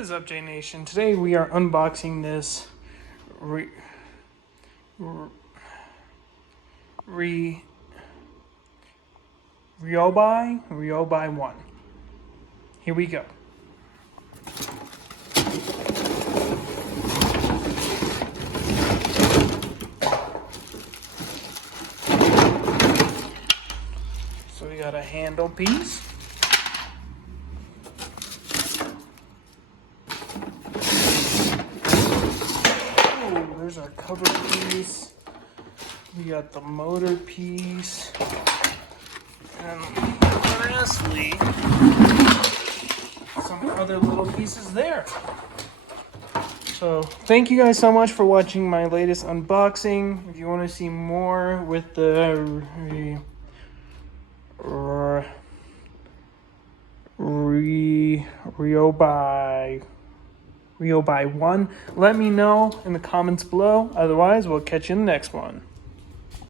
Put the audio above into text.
What is up, J Nation? Today we are unboxing this Ryobi 1. Here we go. So we got a handle piece. There's our cover piece. We got the motor piece. And lastly, some other little pieces there. So thank you guys so much for watching my latest unboxing. If you want to see more with the Ryobi 1, let me know in the comments below. Otherwise, we'll catch you in the next one.